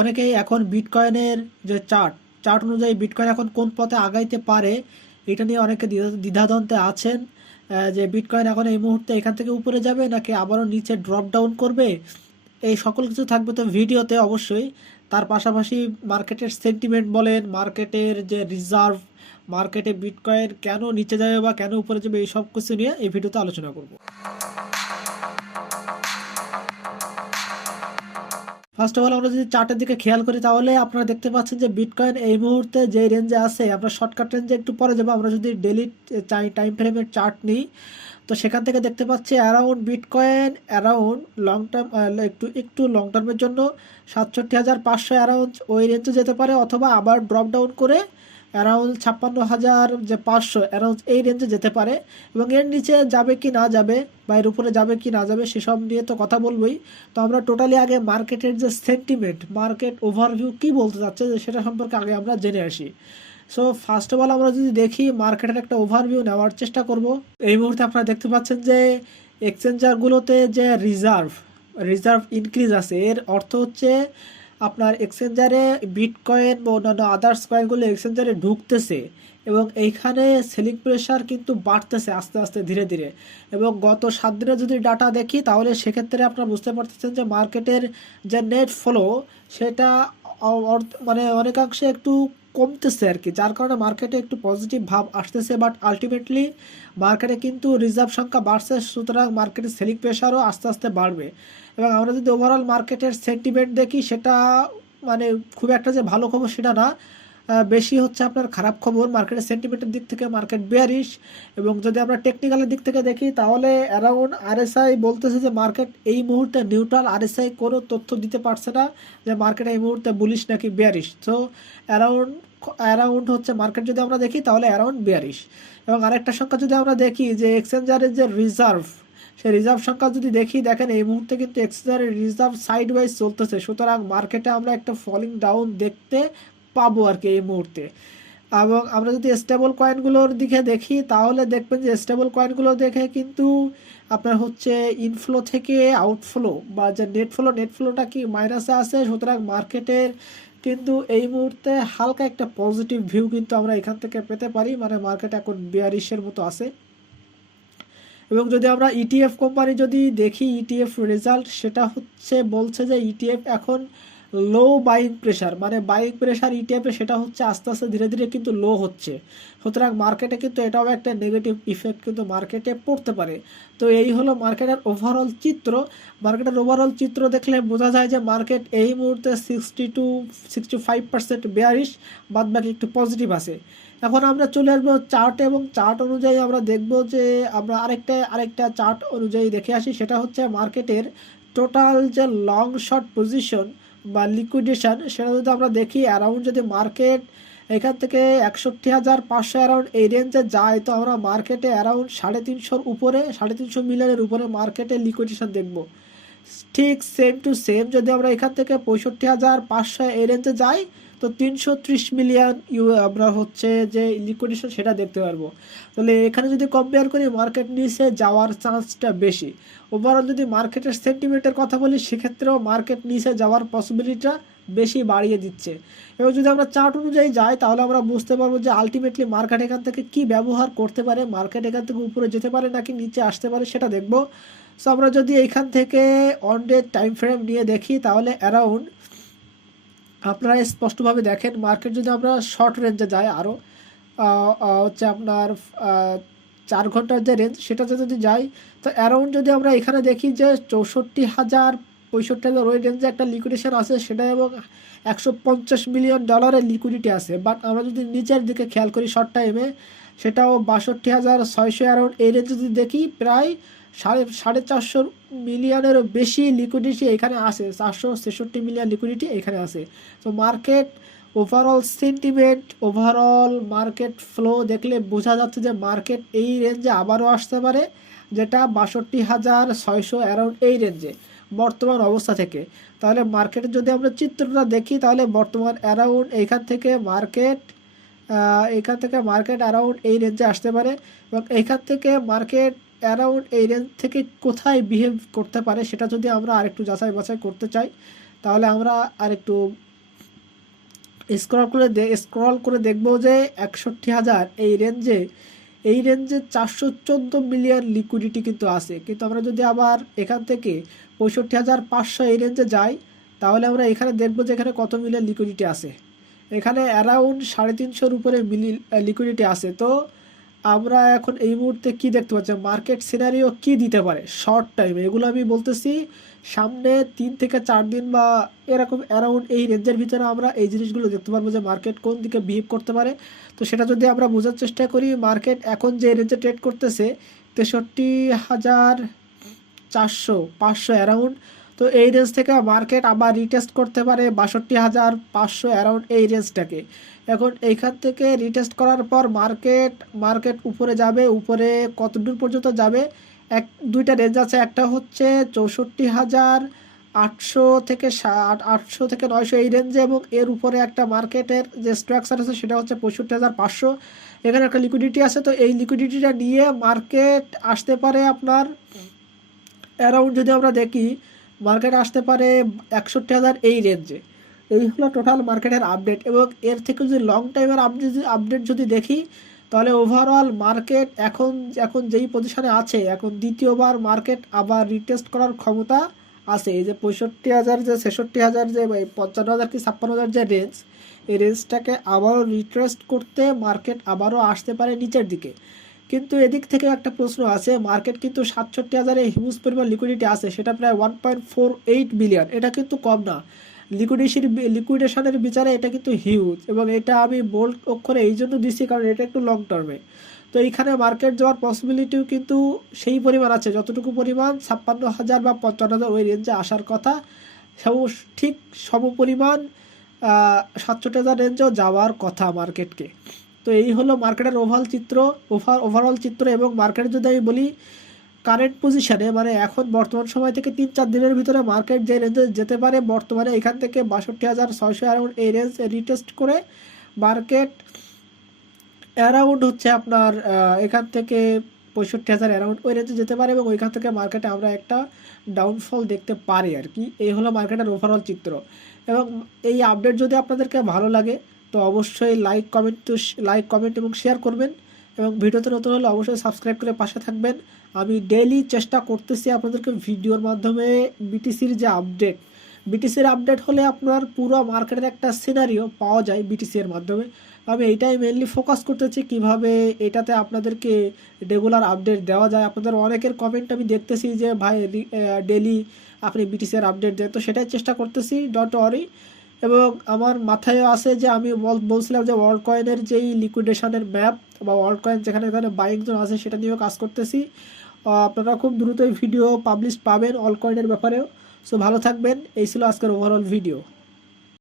অনেকেই এখন বিটকয়েনের যে চার্ট চার্ট অনুযায়ী বিটকয়েন এখন কোন পথে আগাইতে পারে এটা নিয়ে অনেকে দ্বিধাদ্বন্দ্বে আছেন। যে বিটকয়েন এখন এই মুহূর্তে এখান থেকে উপরে যাবে নাকি আবারও নিচে ড্রপ ডাউন করবে, এই সকল কিছু থাকবে তো ভিডিওতে অবশ্যই। তার পাশাপাশি মার্কেটের সেন্টিমেন্ট বলেন, মার্কেটের যে রিজার্ভ, মার্কেটে বিটকয়েন কেন নিচে যাবে বা কেন উপরে যাবে, এই সব কিছু নিয়ে এই ভিডিওতে আলোচনা করব। ফার্স্ট অফ অল আমরা যদি চার্টের দিকে খেয়াল করি তাহলে আপনারা দেখতে পাচ্ছেন যে বিটকয়েন এই মুহূর্তে যে রেঞ্জে আছে, আমরা শর্টকাট রেঞ্জে একটু পরে যাবো। আমরা যদি ডেলি টাইম ফ্রেমের চার্ট নিই তো সেখান থেকে দেখতে পাচ্ছি around bitcoin around long term, একটু লং টার্মের জন্য 67,500 অ্যারাউন্ড ওই রেঞ্জে যেতে পারে, অথবা আবার ড্রপ ডাউন করে অ্যারাউন্ড 56,500 অ্যারাউন্ড এই রেঞ্জে যেতে পারে। এবং এর নিচে যাবে কি না যাবে বা এর উপরে যাবে কি না যাবে সেসব নিয়ে তো কথা বলবোই। তো আমরা টোটালি আগে মার্কেটের যে সেন্টিমেন্ট, মার্কেট ওভারভিউ কি বলতে চাচ্ছে সেটা সম্পর্কে আগে আমরা জেনে আসি। সো ফার্স্ট অফ অল আমরা যদি দেখি মার্কেটের একটা ওভারভিউ নেওয়ার চেষ্টা করব। এই মুহূর্তে আপনারা দেখতে পাচ্ছেন যে এক্সচেঞ্জারগুলোতে যে রিজার্ভ ইনক্রিজ আছে, এর অর্থ হচ্ছে আপনার এক্সচেঞ্জারে বিটকয়েন বা অন্যান্য আদার্স কয়েনগুলো এক্সচেঞ্জারে ঢুকতেছে এবং এইখানে সেলিং প্রেশার কিন্তু বাড়তেছে আস্তে আস্তে ধীরে ধীরে। এবং গত 7 দিনের যদি ডাটা দেখি তাহলে সেক্ষেত্রে আপনারা বুঝতে পারতেছেন যে মার্কেটের যে নেট ফ্লো সেটা মানে অনেকাংশে একটু কমতেছে আর কি, যার কারণে মার্কেটে একটু পজিটিভ ভাব আসতেছে। বাট আলটিমেটলি মার্কেটে কিন্তু রিজার্ভ সংখ্যা বাড়ছে, সুতরাং মার্কেটের সেলিং প্রেশারও আস্তে আস্তে বাড়বে। এবং আমরা যদি ওভারঅল মার্কেটের সেন্টিমেন্ট দেখি সেটা মানে খুব একটা যে ভালো খবর সেটা না, বেশি হচ্ছে আপনার খারাপ খবর। মার্কেটের সেন্টিমেন্টের দিক থেকে মার্কেট বেয়ারিশ। এবং যদি আমরা টেকনিক্যালের দিক থেকে দেখি তাহলে অ্যারাউন্ড আরএসআই বলতেছে যে মার্কেট এই মুহূর্তে নিউট্রাল, আরএসআই কোনো তথ্য দিতে পারছে না যে মার্কেট এই মুহূর্তে বুলিশ নাকি বেয়ারিশ। তো অ্যারাউন্ড অ্যারাউন্ড হচ্ছে মার্কেট যদি আমরা দেখি তাহলে অ্যারাউন্ড বেয়ারিশ। এবং আরেকটা সংখ্যা যদি আমরা দেখি যে এক্সচেঞ্জারের যে রিজার্ভ, সেই রিজার্ভ সংখ্যা যদি দেখি, দেখেন এই মুহূর্তে কিন্তু এক্সচেঞ্জারের রিজার্ভ সাইড ওয়াইজ চলতেছে, সুতরাং মার্কেটে আমরা একটা ফলিং ডাউন দেখতে পাবো আর কি এই মুহূর্তে। এবং আমরা যদি স্টেবল কয়েনগুলোর দিকে দেখি তাহলে দেখবেন যে স্টেবল কয়েনগুলো দেখে কিন্তু আপনার হচ্ছে ইনফ্লো থেকে আউটফ্লো বা যে নেট ফ্লোটা কি মাইনাসে আছে, সুতরাং মার্কেটের কিন্তু এই মুহূর্তে হালকা একটা পজিটিভ ভিউ কিন্তু আমরা এখান থেকে পেতে পারি, মানে মার্কেট এখন বিয়ারিশের মতো আছে। এবং যদি আমরা ইটিএফ কোম্পানি যদি দেখি ইটিএফ রেজাল্ট, সেটা হচ্ছে বলছে যে ইটিএফ এখন লো বাইং প্রেশার, মানে বাইং প্রেশার ইটিএফে সেটা হচ্ছে আস্তে আস্তে ধীরে ধীরে কিন্তু লো হচ্ছে। সুতরাং মার্কেটে কিন্তু এটাও একটা নেগেটিভ ইফেক্ট কিন্তু মার্কেটে পড়তে পারে। তো এই হলো মার্কেটের ওভারঅল চিত্র। মার্কেটের ওভারঅল চিত্র দেখলে বোঝা যায় যে মার্কেট এই মুহূর্তে 60-65% বেয়ারিশ, বাদ বাকি একটু পজিটিভ আছে। এখন আমরা চলে আসবো চার্টে এবং চার্ট অনুযায়ী আমরা দেখব যে আমরা আরেকটা চার্ট অনুযায়ী দেখে আসি। সেটা হচ্ছে মার্কেটের টোটাল যে লং শর্ট পজিশন বা লিকুইডেশন, সেটা যদি আমরা দেখি অ্যারাউন্ড যদি মার্কেট এখান থেকে 61,500 অ্যারাউন্ড এই রেঞ্জে যায় তো আমরা মার্কেটে অ্যারাউন্ড 350 উপরে, 350 মিলিয়নের উপরে মার্কেটে লিকুইডেশন দেখব। ঠিক সেম টু সেম যদি আমরা এখান থেকে 65,500 এই রেঞ্জে যাই তো 330 মিলিয়ন আমরা হচ্ছে যে লিকুইডেশন সেটা দেখতে পারবো। তাহলে এখানে যদি কম্পেয়ার করি মার্কেট নিচে যাওয়ার চান্সটা বেশি। ওভারঅল যদি মার্কেটের সেন্টিমেন্টের কথা বলি সেক্ষেত্রেও মার্কেট নিচে যাওয়ার পসিবিলিটিটা বেশি বাড়িয়ে দিচ্ছে। এবং যদি আমরা চার্ট অনুযায়ী যাই তাহলে আমরা বুঝতে পারবো যে আলটিমেটলি মার্কেট এখান থেকে কি ব্যবহার করতে পারে, মার্কেট এখান থেকে উপরে যেতে পারে নাকি নিচে আসতে পারে সেটা দেখব। সো আমরা যদি এইখান থেকে অন ডে টাইম ফ্রেম নিয়ে দেখি তাহলে অ্যারাউন্ড আপনারা স্পষ্টভাবে দেখেন মার্কেট যদি আমরা শর্ট রেঞ্জে যাই আরও হচ্ছে আপনার 4 ঘন্টার যে রেঞ্জ সেটাতে যদি যাই তো অ্যারাউন্ড যদি আমরা এখানে দেখি যে 64,000-65,000 ওই রেঞ্জে একটা লিকুইডেশন আছে সেটা, এবং $150 মিলিয়ন লিকুইডিটি আছে। বাট আমরা যদি নিচের দিকে খেয়াল করি শর্ট টাইমে সেটাও 62,600 অ্যারাউন্ড এই রেঞ্জে যদি দেখি প্রায় 450 মিলিয়নেরও বেশি লিকুইডিটি এখানে আসে, 466 মিলিয়ন লিকুইডিটি এখানে আসে। তো market overall sentiment, overall market flow দেখলে বোঝা যাচ্ছে যে মার্কেট এই রেঞ্জে আবারও আসতে পারে, যেটা 62,600 অ্যারাউন্ড এই রেঞ্জে বর্তমান অবস্থা থেকে। তাহলে মার্কেটের যদি আমরা চিত্রটা দেখি তাহলে বর্তমান অ্যারাউন্ড এখান থেকে মার্কেট অ্যারাউন্ড এই রেঞ্জে আসতে পারে। এবং এখান থেকে মার্কেট অ্যারাউন্ড এই রেঞ্জ থেকে কোথায় বিহেভ করতে পারে সেটা যদি আমরা আরেকটু যাচাই বাছাই করতে চাই তাহলে আমরা আর একটু স্ক্রল করে দেখব যে 61,000 এই রেঞ্জে 414 মিলিয়ন লিকুইডিটি কিন্তু আছে। কিন্তু আমরা যদি আবার এখান থেকে 65,500 এই রেঞ্জে যাই, তাহলে আমরা এখানে দেখব যে এখানে কত মিলিয়ন লিকুইডিটি আছে। এখানে অ্যারাউন্ড 350-এর উপরে লিকুইডিটি আছে। তো আমরা এখন এই মুহূর্তে কি দেখতে পাচ্ছি, মার্কেট সিনারিও কি দিতে পারে শর্ট টাইমে, এগুলো আমি বলতেছি সামনে 3 থেকে 4 দিন বা এরকম অ্যারাউন্ড এই রেঞ্জের ভিতরে আমরা এই জিনিসগুলো দেখতে পারবো যে মার্কেট কোন দিকে বিহেভ করতে পারে। তো সেটা যদি আমরা বোঝার চেষ্টা করি, মার্কেট এখন যে রেঞ্জে ট্রেড করতেছে 63,400-500 অ্যারাউন্ড, তো এই রেঞ্জ থেকে মার্কেট আবার রিটেস্ট করতে পারে 62,500 অ্যারাউন্ড এই রেঞ্জটাকে। এখন এইখান থেকে রিটেস্ট করার পর মার্কেট উপরে যাবে, উপরে কতদূর পর্যন্ত যাবে, দুইটা রেঞ্জ আছে, একটা হচ্ছে 64,800 থেকে 800 থেকে 900 এই রেঞ্জে, এবং এর উপরে একটা মার্কেটের যে স্ট্রাকচার আছে সেটা হচ্ছে 65,500। এখানে একটা লিকুইডিটি আছে, তো এই লিকুইডিটিটা নিয়ে মার্কেট আসতে পারে আপনার অ্যারাউন্ড, যদি আমরা দেখি মার্কেট আসতে পারে 61,000 এই রেঞ্জে। এই হলো টোটাল মার্কেটের আপডেট। এবং এর থেকে যদি লং টাইমের আপডেট যদি দেখি, তাহলে ওভারঅল মার্কেট এখন যেই পজিশনে আছে, এখন দ্বিতীয়বার মার্কেট আবার রিটেস্ট করার ক্ষমতা আছে। এই যে 65,000 যে 66,000 যে 55,000 কি 56,000 যে রেঞ্জ, এই রেঞ্জটাকে আবারও রিটেস্ট করতে মার্কেট আবারও আসতে পারে নিচের দিকে। কিন্তু এদিক থেকে একটা প্রশ্ন আছে, মার্কেট কিন্তু 67,000-এ হিউজ পরিমাণ লিকুইডিটি আছে, সেটা প্রায় 1.48 বিলিয়ন, এটা কিন্তু কম না। লিকুইডেশনের বিচারে এটা কিন্তু হিউজ, এবং এটা আমি বোল্ড অক্ষরে এই জন্য দিচ্ছি কারণ এটা একটু লং টার্মে। তো এইখানে মার্কেট যাওয়ার পসিবিলিটিও কিন্তু সেই পরিমাণ আছে, যতটুকু পরিমাণ 56,000 বা 55,000 ওই রেঞ্জে আসার কথা, ঠিক সমপরিমাণ 67,000 রেঞ্জেও যাওয়ার কথা মার্কেটকে। তো এই হলো মার্কেটের ওভারঅল চিত্র। এবং মার্কেট যদি আমি বলি কারেন্ট পজিশানে, মানে এখন বর্তমান সময় থেকে 3-4 দিনের ভিতরে মার্কেট যে রেঞ্জে যেতে পারে, বর্তমানে এখান থেকে 62,600 অ্যারাউন্ড এই রেঞ্জ রিটেস্ট করে মার্কেট অ্যারাউন্ড হচ্ছে আপনার এখান থেকে 65,000 অ্যারাউন্ড ওই রেঞ্জে যেতে পারে, এবং ওইখান থেকে মার্কেটে আমরা একটা ডাউনফল দেখতে পারি আর কি। এই হলো মার্কেটের ওভারঅল চিত্র। এবং এই আপডেট যদি আপনাদেরকে ভালো লাগে তো অবশ্যই লাইক কমেন্ট এবং শেয়ার করবেন, এবং ভিডিওতে নতুন হলে অবশ্যই সাবস্ক্রাইব করে পাশে থাকবেন। আমি ডেইলি চেষ্টা করতেছি আপনাদেরকে ভিডিওর মাধ্যমে বিটিসির আপডেট হলে আপনার পুরো মার্কেটের একটা সিনারিও পাওয়া যায় বিটিসির মাধ্যমে। আমি এইটাই মেনলি ফোকাস করতেছি কিভাবে এটাতে আপনাদেরকে রেগুলার আপডেট দেওয়া যায়। আপনাদের অনেকের কমেন্ট আমি দেখতেছি যে ভাই ডেইলি আপনি বিটিসির আপডেট দেন, তো সেটাই চেষ্টা করতেছি, ডোন্ট ওয়ারি। এবং আমার মাথায় আছে যে আমি বলছিলাম যে ওয়ার্ল্ড কয়েনের যেই লিকুইডেশনের ম্যাপ বা ওয়ার্ল্ড কয়েন যেখানে বাইং জোন আছে সেটা নিয়েও কাজ করতেছি। আপনারা খুব দ্রুতই ভিডিও পাবলিশ পাবেন ওয়ার্ল্ড কয়েনের ব্যাপারেও। সো ভালো থাকবেন। এই ছিল আজকের ওভারঅল ভিডিও।